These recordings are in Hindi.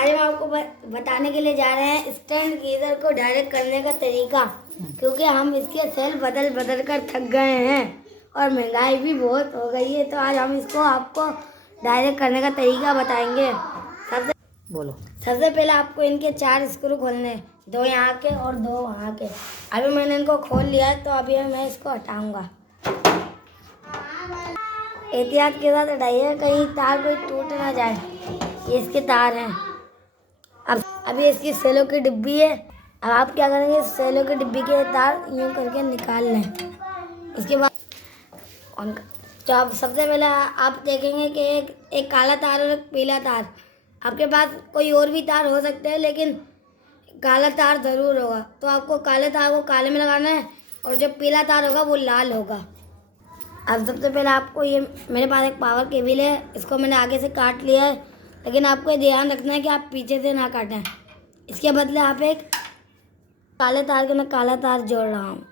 आज हम आपको बताने के लिए जा रहे हैं स्टैंड गीजर को डायरेक्ट करने का तरीका, क्योंकि हम इसके सेल बदल बदल कर थक गए हैं और महंगाई भी बहुत हो गई है। तो आज हम इसको आपको डायरेक्ट करने का तरीका बताएंगे। सबसे पहले आपको इनके 4 स्क्रू खोलने हैं, 2 यहाँ के और 2 वहाँ के। अभी मैंने इनको खोल लिया है, तो अभी मैं इसको हटाऊंगा। एहतियात के साथ हटाइए, कहीं तार कोई टूट ना जाए। ये इसके तार हैं। अब अभी इसकी सेलो की डिब्बी है। अब आप क्या करेंगे, सेलो की डिब्बी के तार यूँ करके निकाल लें। उसके बाद तो आप सबसे पहले आप देखेंगे कि एक काला तार और एक पीला तार। आपके पास कोई और भी तार हो सकते हैं, लेकिन काला तार ज़रूर होगा। तो आपको काले तार को काले में लगाना है और जो पीला तार होगा वो लाल होगा। अब सबसे पहले आपको ये, मेरे पास एक पावर केबल है, इसको मैंने आगे से काट लिया है, लेकिन आपको ध्यान रखना है कि आप पीछे से ना काटें। इसके बदले आप एक काले तार के मैं काला तार जोड़ रहा हूँ।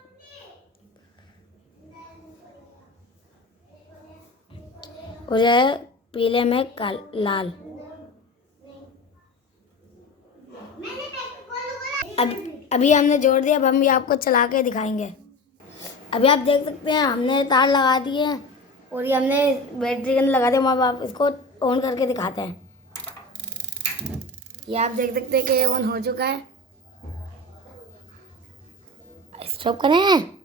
और यह पीले में लाल। अभी हमने जोड़ दिया। अब हम ये आपको चला के दिखाएंगे। अभी आप देख सकते हैं हमने तार लगा दिए हैं और ये हमने बैटरी के अंदर लगा दिया। अब आप इसको ऑन करके दिखाते हैं। ये आप देख सकते हैं कि ये ऑन हो चुका है। स्टॉप करें।